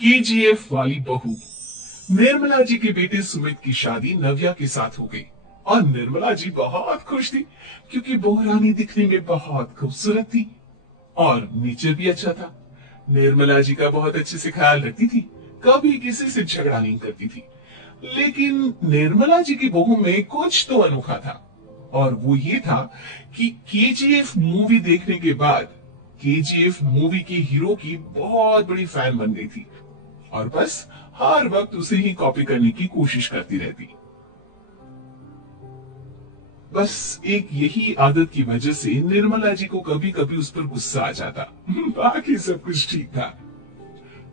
KGF वाली बहू। निर्मला जी के बेटे सुमित की शादी नव्या के साथ हो गई और निर्मला जी बहुत खुश थी क्योंकि बहू रानी दिखने में बहुत खूबसूरत थी और नेचर भी अच्छा था। निर्मला जी का बहुत अच्छे से ख्याल रखती थी, कभी किसी से झगड़ा नहीं करती थी। लेकिन निर्मला जी की बहू में कुछ तो अनोखा था और वो ये था कि केजीएफ मूवी देखने के बाद केजीएफ मूवी के हीरो की बहुत बड़ी फैन बन गई थी और बस हर वक्त उसे ही कॉपी करने की कोशिश करती रहती। बस एक यही आदत की वजह से निर्मला जी को कभी कभी उस पर गुस्सा आ जाता। बाकी सब कुछ ठीक था।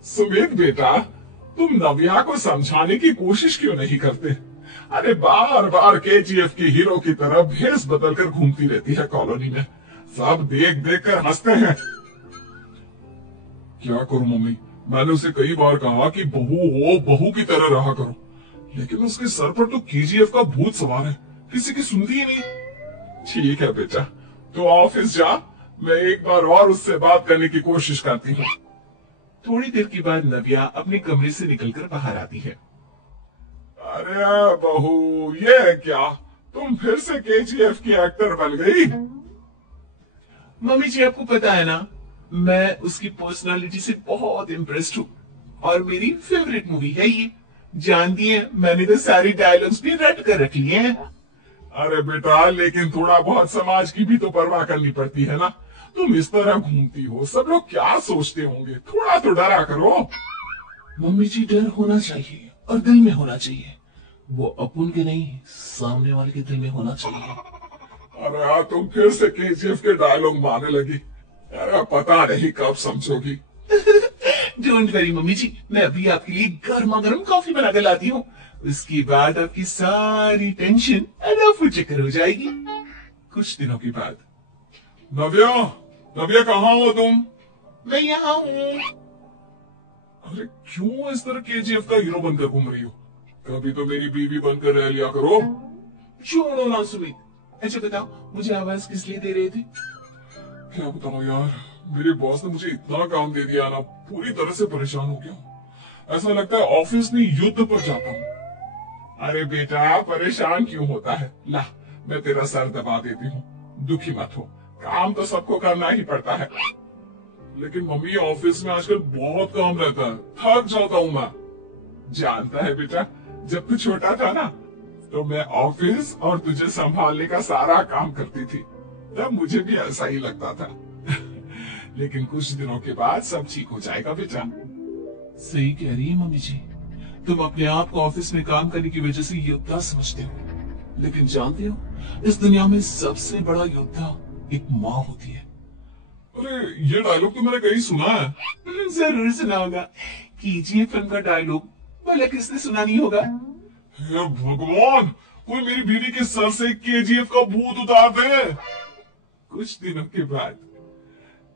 सुमित बेटा, तुम नव्या को समझाने की कोशिश क्यों नहीं करते? अरे बार बार केजीएफ के हीरो की तरह भेस बदलकर घूमती रहती है कॉलोनी में, सब देख देख कर हंसते हैं। क्या करूं मम्मी, मैंने उसे कई बार कहा कि बहू हो, बहू की तरह रहा करो, लेकिन उसके सर पर तो केजीएफ का भूत सवार है, किसी की सुनती ही नहीं। ठीक है बेटा, तो ऑफिस जा, मैं एक बार और उससे बात करने की कोशिश करती हूँ। थोड़ी देर के बाद नव्या अपने कमरे से निकलकर बाहर आती है। अरे बहू, ये है क्या? तुम फिर से केजीएफ की एक्टर बन गई? मम्मी जी, आपको पता है ना, मैं उसकी पर्सनालिटी से बहुत इम्प्रेस्ड हूँ और मेरी फेवरेट मूवी है ये। जानती है, मैंने तो सारी डायलॉग्स भी रट कर रख लिए हैं। अरे बेटा, लेकिन थोड़ा बहुत समाज की भी तो परवाह करनी पड़ती है ना। तुम इस तरह घूमती हो, सब लोग क्या सोचते होंगे, थोड़ा तो डरा करो। मम्मी जी, डर होना चाहिए और दिल में होना चाहिए, वो अपन के नहीं, सामने वाले के दिल में होना चाहिए। अरे यार, तुम फिर से केजीएफ के डायलॉग मारने लगी। अरे पता नहीं कब समझोगी। डोंट वरी मम्मी जी, मैं अभी आपके लिए गर्मा गर्म कॉफी बना कर लाती हूँ। उसके बाद आपकी सारी टेंशन रफू चक्कर हो जाएगी। कुछ दिनों के बाद। नव्या, नव्या कहाँ हो तुम? मैं यहाँ हूँ। अरे क्यों इस तरह केजीएफ का हीरो बनकर घूम रही हो? कभी तो मेरी बीवी बनकर रह लिया करो। छोड़ो ना सुमित, अच्छा बताओ, मुझे आवाज किस लिए दे रहे थे? क्या बताओ यार, मेरे बॉस ने मुझे इतना काम दे दिया ना, पूरी तरह से परेशान हो गया। ऐसा लगता है ऑफिस में युद्ध पर जाता हूँ। अरे बेटा, परेशान क्यों होता है? ला, मैं तेरा सर दबा देती हूँ, दुखी मत हो, काम तो सबको करना ही पड़ता है। लेकिन मम्मी, ऑफिस में आजकल बहुत काम रहता है, थक जाता हूँ मैं। जानता है बेटा, जब तू छोटा था ना, तो मैं ऑफिस और तुझे संभालने का सारा काम करती थी, तब मुझे भी ऐसा ही लगता था। लेकिन कुछ दिनों के बाद सब ठीक हो जाएगा बेटा। सही कह रही है मम्मी जी, तुम अपने आप को ऑफिस में काम करने की वजह से योद्धा समझते हो, लेकिन जानते हो, इस दुनिया में सबसे बड़ा योद्धा एक माँ होती है। अरे ये डायलॉग तो मैंने कहीं सुना है। जरूर सुना होगा, केजीएफ फिल्म का डायलॉग, भला किसने सुना नहीं होगा? हे भगवान, कोई मेरी बीवी के सर से केजीएफ का भूत उतार दे। कुछ दिनों के बाद।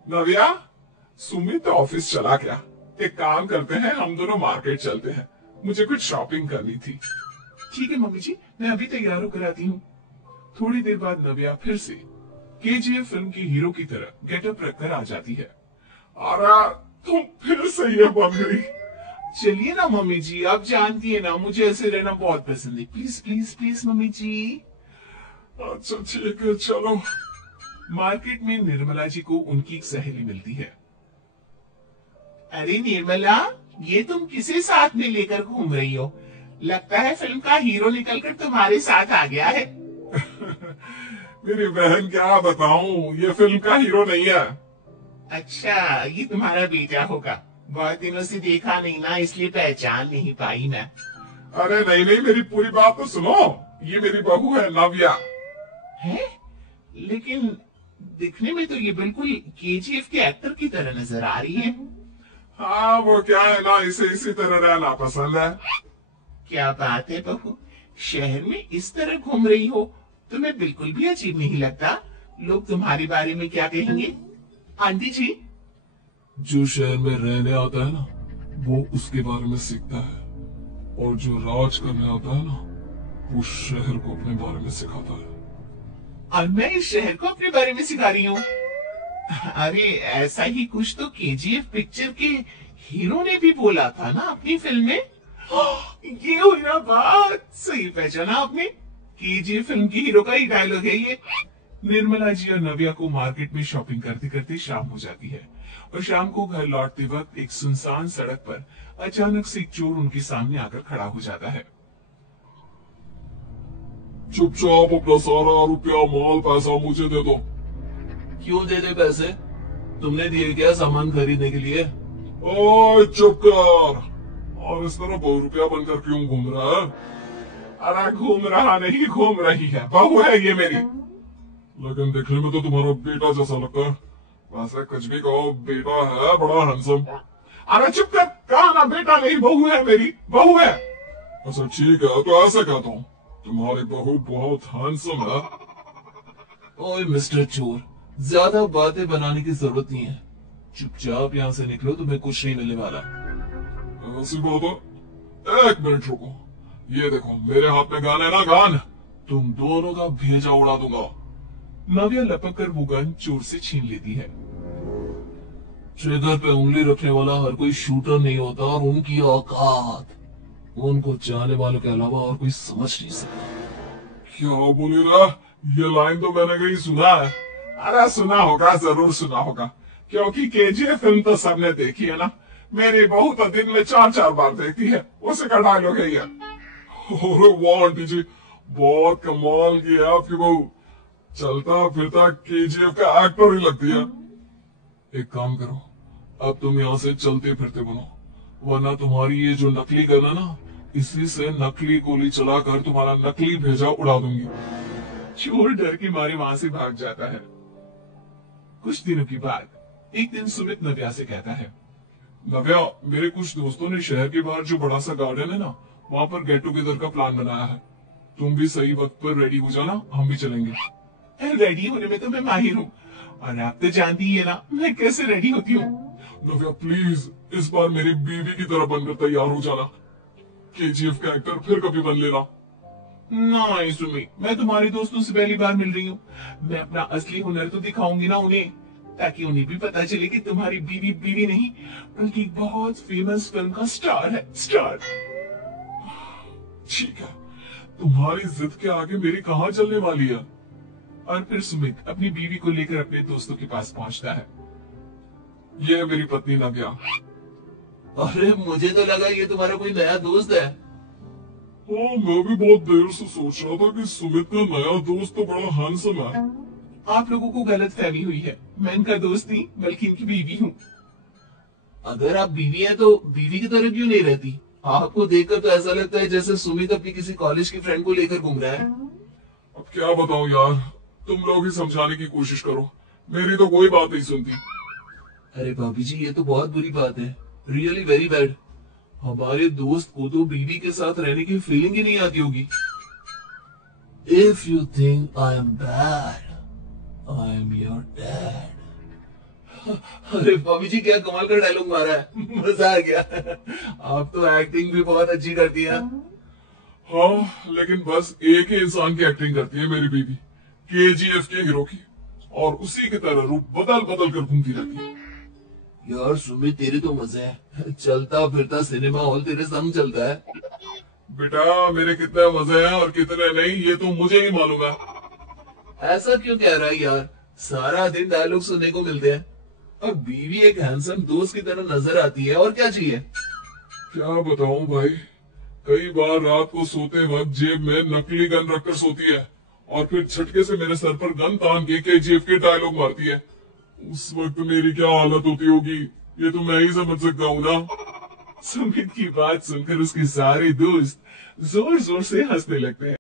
नव्या, सुमित ऑफिस चला गया, एक काम करते हैं, हम दोनों मार्केट चलते हैं, मुझे कुछ शॉपिंग करनी थी। ठीक है मम्मी जी, मैं अभी तैयार होकर आती हूँ। थोड़ी देर बाद नव्या फिर से केजीएफ फिल्म के हीरो की तरह गेटअप रखकर आ जाती है। अरे तुम फिर से ये बन गई। चलिए ना मम्मी जी, आप जानती है ना, मुझे ऐसे रहना बहुत पसंद है। प्लीज प्लीज प्लीज मम्मी जी। अच्छा ठीक है, चलो। मार्केट में निर्मला जी को उनकी एक सहेली मिलती है। अरे निर्मला, ये तुम किसे साथ में लेकर घूम रही हो? लगता है फिल्म का हीरो निकलकर तुम्हारे साथ आ गया है। मेरी बहन, क्या बताऊं, ये फिल्म का हीरो नहीं है। अच्छा, ये तुम्हारा बेटा होगा, बहुत दिनों से देखा नहीं ना, इसलिए पहचान नहीं पाई मैं। अरे नहीं नहीं, मेरी पूरी बात तो सुनो, ये मेरी बहू है नव्या। है? लेकिन दिखने में तो ये बिल्कुल केजीएफ के एक्टर की तरह नजर आ रही है। हाँ, वो क्या है ना, इसे इसी तरह रहना पसंद है। क्या बात है बहू, शहर में इस तरह घूम रही हो, तुम्हें बिल्कुल भी अजीब नहीं लगता? लोग तुम्हारे बारे में क्या कहेंगे? आंटी जी, जो शहर में रहने आता है ना, वो उसके बारे में सीखता है, और जो राज करने आता है ना, वो शहर को अपने बारे में सिखाता है। और मैं इस शहर को अपने बारे में सिखा रही हूँ। अरे ऐसा ही कुछ तो केजीएफ पिक्चर के हीरो ने भी बोला था ना अपनी फिल्म में। ये हुई ना बात, सही पहचाना आपने। केजीएफ फिल्म की हीरो का ही डायलॉग है ये। निर्मला जी और नव्या को मार्केट में शॉपिंग करते करते शाम हो जाती है और शाम को घर लौटते वक्त एक सुनसान सड़क पर अचानक से एक चोर उनके सामने आकर खड़ा हो जाता है। चुपचाप अपना सारा रुपया माल पैसा मुझे दे दो। क्यों दे दे पैसे? तुमने दिए क्या सामान खरीदने के लिए? ओए चुप कर। और इस तरह 2 रुपया बनकर क्यों घूम रहा है? अरे घूम रहा नहीं, घूम रही है, बहू है ये मेरी। लेकिन देखने में तो तुम्हारा बेटा जैसा लगता है। वैसे कुछ भी कहो, बेटा है बड़ा हैंडसम। अरे चुप कर, कहा ना बेटा नहीं, बहू है मेरी, बहू है। अच्छा ठीक है, तो ऐसे कहता हूँ, तुम्हारी बहू बहुत हैंडसम है। ओए मिस्टर चोर, ज्यादा बातें बनाने की जरूरत नहीं है। चुपचाप यहाँ से निकलो, तुम्हें कुछ नहीं मिलने वाला। ऐसी बात है? 1 मिनट रुको। ये देखो मेरे हाथ में गन है ना, गन। तुम दोनों का भेजा उड़ा दूंगा। नव्या लपक कर वो गन चोर से छीन लेती है। ट्रिगर पे उंगली रखने वाला हर कोई शूटर नहीं होता, और उनकी औकात उनको चाहने वालों के अलावा और कोई समझ नहीं सकता। क्या बोली रहा? ये लाइन तो मैंने कहीं सुना है। अरे सुना होगा, जरूर सुना होगा, क्योंकि केजीएफ फिल्म तो सबने देखी है ना। मेरी बहू तो दिन में 4-4 बार देखती है, उसी का डायलॉग है ये। अरे वाह आंटी जी, बहुत कमाल की है आपकी बहू। चलता फिरता केजीएफ का एक्टर ही लगती है। एक काम करो, अब तुम यहाँ से चलते फिरते बनो, वरना तुम्हारी ये जो नकली गन है ना, इसी से नकली गोली चलाकर तुम्हारा नकली भेजा उड़ा दूंगी। चोर डर के मारे वहां से भाग जाता है। कुछ दिनों के बाद एक दिन सुमित नव्या से कहता है, नव्या, मेरे कुछ दोस्तों ने शहर के बाहर जो बड़ा सा गार्डन है ना, वहाँ पर गेट टुगेदर का प्लान बनाया है। तुम भी सही वक्त पर रेडी हो जाना, हम भी चलेंगे। रेडी होने में तो मैं माहिर हूँ, और आप तो जानती ही है ना मैं कैसे रेडी होती हूँ। नव्या प्लीज, इस बार मेरी बीवी की तरह बनकर तैयार हो जाना। केजीएफ का एक्टर फिर कभी बन लेना। नहीं सुमी, मैं तुम्हारे दोस्तों से पहली बार मिल रही हूँ। मैं अपना असली हुनर तो दिखाऊंगी ना उन्हें, ताकि उन्हें भी पता चले कि तुम्हारी बीवी बीवी नहीं, बल्कि एक बहुत फेमस फिल्म का स्टार है, स्टार। ठीक है, तुम्हारी जिद के आगे मेरी कहाँ चलने वाली है। और फिर सुमित अपनी बीवी को लेकर अपने दोस्तों के पास पहुंचता है। ये है मेरी पत्नी नव्या। अरे मुझे तो लगा ये तुम्हारा कोई नया दोस्त है। हाँ, मैं भी बहुत देर से सोच रहा था कि सुमित का नया दोस्त तो बड़ा हैंडसम है। आप लोगों को गलत फहमी हुई है, मैं इनका दोस्त नहीं बल्कि इनकी बीवी हूँ। अगर आप बीवी हैं तो बीवी की तरह क्यों नहीं रहती? आपको देखकर तो ऐसा लगता है जैसे सुमित अपनी किसी कॉलेज की फ्रेंड को लेकर घूम रहा है। अब क्या बताऊं यार, तुम लोग ही समझाने की कोशिश करो, मेरी तो कोई बात नहीं सुनती। अरे भाभी जी, ये तो बहुत बुरी बात है, रियली वेरी बैड। हमारे दोस्त को तो बीवी के साथ रहने की फीलिंग ही नहीं आती होगी। If you think I am bad, I am your dad. अरे भाभी जी, क्या कमाल का डायलॉग मारा है, मजा आ गया। आप तो एक्टिंग भी बहुत अच्छी करती हैं। हाँ, लेकिन बस एक ही इंसान की एक्टिंग करती है मेरी बीवी, केजीएफ के हीरो की, और उसी की तरह रूप बदल बदल कर घूमती रहती है। यार सुमित, तेरे तो मजे है, चलता फिरता सिनेमा हॉल तेरे संग चलता है। बेटा, मेरे कितने मजे हैं और कितने नहीं, ये तो मुझे ही मालूम है। ऐसा क्यों कह रहा है यार, सारा दिन डायलॉग सुनने को मिलते हैं, और बीवी एक हैंडसम दोस्त की तरह नजर आती है, और क्या चाहिए। क्या बताऊं भाई, कई बार रात को सोते वक्त जेब में नकली गन रखकर सोती है, और फिर झटके से मेरे सर पर गन तान के केजीएफ के डायलॉग मारती है। उस वक्त मेरी क्या हालत होती होगी, ये तो मैं ही समझ सकता हूँ ना। सुमित की बात सुनकर उसके सारे दोस्त जोर जोर से हंसने लगते हैं।